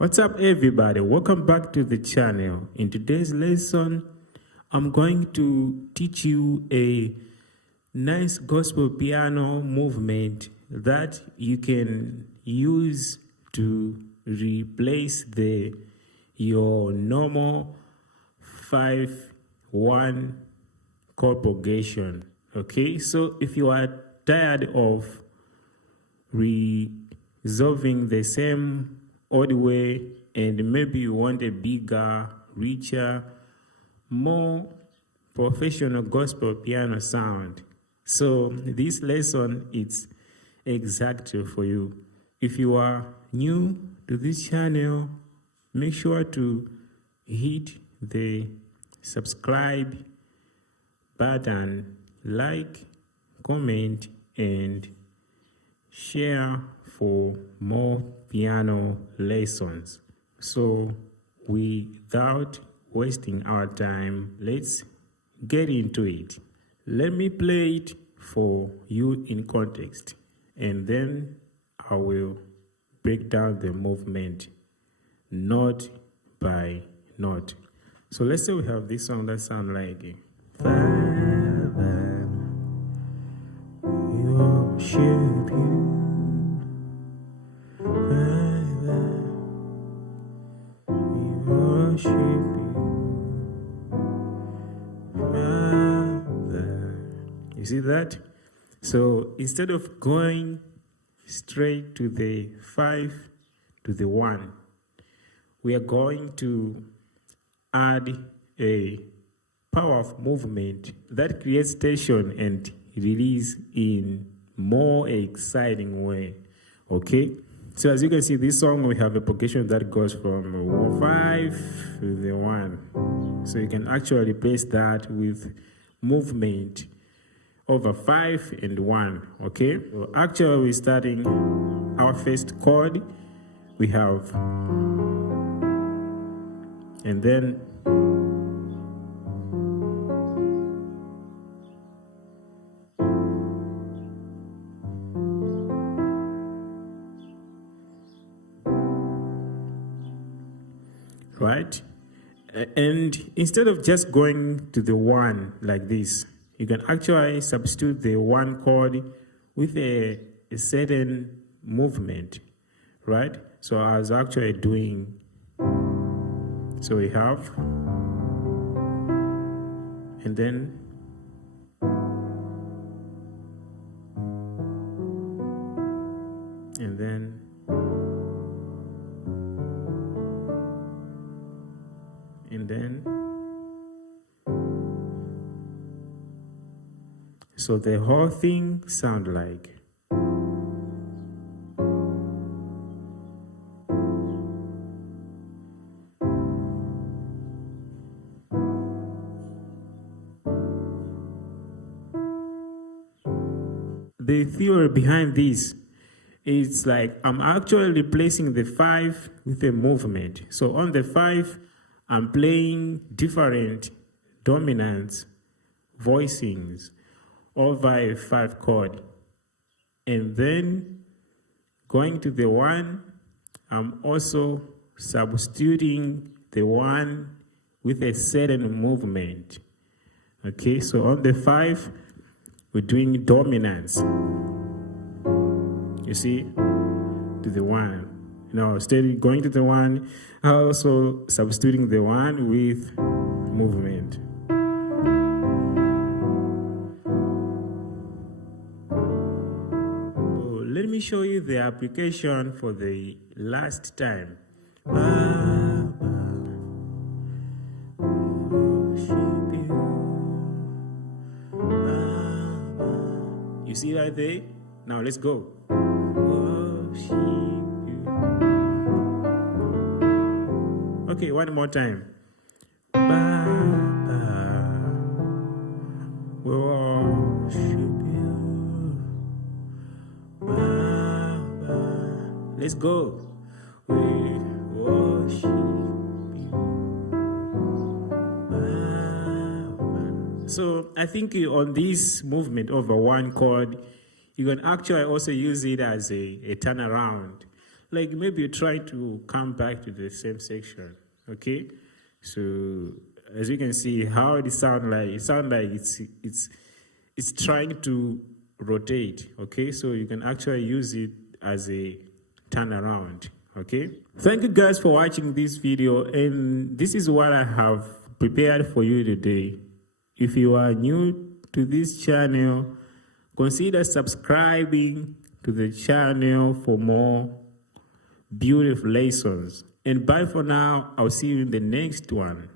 What's up, everybody? Welcome back to the channel. In today's lesson, I'm going to teach you a nice gospel piano movement that you can use to replace your normal 5-1 chord progression. Okay, so if you are tired of resolving the same old way and maybe you want a bigger, richer, more professional gospel piano sound, so this lesson is exactly for you. If you are new to this channel, make sure to hit the subscribe button, like, comment, and share for more piano lessons. So without wasting our time, let's get into it. Let me play it for you in context, and then I will break down the movement note by note. So let's say we have this song that sounds like Father, we worship you. Father, we worship you. Father. You see that? So instead of going straight to the 5 to the 1, we are going to add a power of movement that creates tension and release in more exciting way. Okay, so as you can see, this song we have a progression that goes from 5 to the 1. So you can actually replace that with movement over 5 and 1. Okay, so actually we're starting our first chord. We have, and then right, and instead of just going to the 1 like this, you can actually substitute the 1 chord with a certain movement, right? So I was actually doing, so we have, and then and then and then, so the whole thing sound like. The theory behind this is like I'm actually replacing the 5 with a movement. So on the 5, I'm playing different dominants, voicings over a 5 chord. And then going to the 1, I'm also substituting the 1 with a certain movement. Okay, so on the 5, we're doing dominance. You see, to the 1. Now, instead of going to the 1, also substituting the 1 with movement. So let me show you the application for the last time. You see right there? Now let's go. Okay, one more time. We worship you. Let's go. We worship you. So I think on this movement over 1 chord, you can actually also use it as a turnaround. like maybe you try to come back to the same section. Okay, so as you can see how it sound like it's trying to rotate. Okay, so you can actually use it as a turnaround. Okay, thank you guys for watching this video, and this is what I have prepared for you today. If you are new to this channel, consider subscribing to the channel for more beautiful lessons. And bye for now. I'll see you in the next one.